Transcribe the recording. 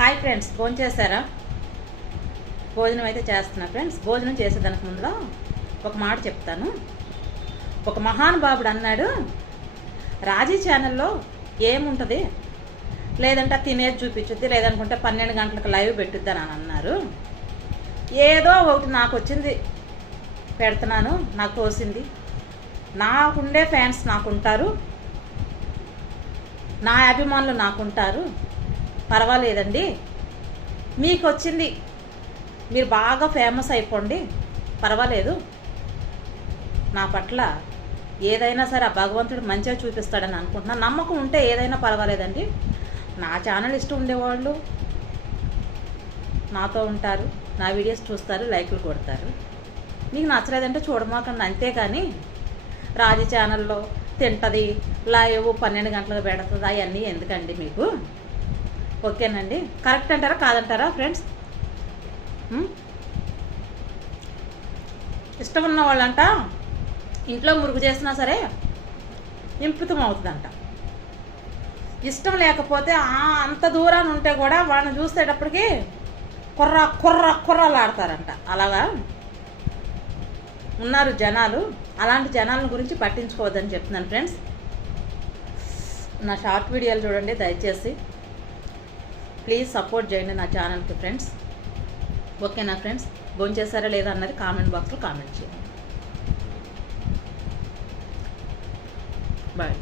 Hi friends, భోజనం చేశారా? భోజనం అయితే చేస్తున్నా ఫ్రెండ్స్. భోజనం చేసేదానికి ముందులో ఒక మాట చెప్తాను. ఒక మహానుభావుడు అన్నాడు, రాజీ ఛానల్లో ఏముంటుంది, లేదంటే తినేది చూపించుద్ది, లేదనుకుంటే 12 గంటలకు లైవ్ పెట్టుద్ది అని అన్నారు. ఏదో ఒకటి నాకు వచ్చింది పెడుతున్నాను, నాకు తోసింది. నాకుండే ఫ్యాన్స్ నాకుంటారు, నా అభిమానులు నాకుంటారు, పర్వాలేదండి. మీకు వచ్చింది, మీరు బాగా ఫేమస్ అయిపోండి, పర్వాలేదు. నా పట్ల ఏదైనా సరే ఆ భగవంతుడు మంచిగా చూపిస్తాడని అనుకుంటున్నాను. నమ్మకం ఉంటే ఏదైనా పర్వాలేదండి. నా ఛానల్ ఇష్టం ఉండేవాళ్ళు నాతో ఉంటారు, నా వీడియోస్ చూస్తారు, లైకులు కొడతారు. మీకు నచ్చలేదంటే చూడమాకండి, అంతేకాని రాజీ ఛానల్లో తింటుంది, లైవ్ 12 గంటలకు పెడుతుంది, అవన్నీ ఎందుకండి మీకు? ఓకేనండి. కరెక్ట్ అంటారా కాదంటారా ఫ్రెండ్స్? ఇష్టం ఉన్న వాళ్ళంట ఇంట్లో మురుగు చేసినా సరే ఇంపుతం అవుతుందంట. ఇష్టం లేకపోతే అంత దూరాన్ని ఉంటే కూడా వాళ్ళని చూసేటప్పటికి కుర్రలాడతారంట. అలాగా ఉన్నారు జనాలు. అలాంటి జనాల గురించి పట్టించుకోవద్దని చెప్తున్నాను ఫ్రెండ్స్. నా షార్ట్ వీడియోలు చూడండి దయచేసి. ప్లీజ్ సపోర్ట్ చేయండి నా ఛానల్కి ఫ్రెండ్స్. ఓకేనా ఫ్రెండ్స్? భోజనం చేశారా లేదా అన్నది కామెంట్ బాక్స్లో కామెంట్ చేయండి. బాయ్.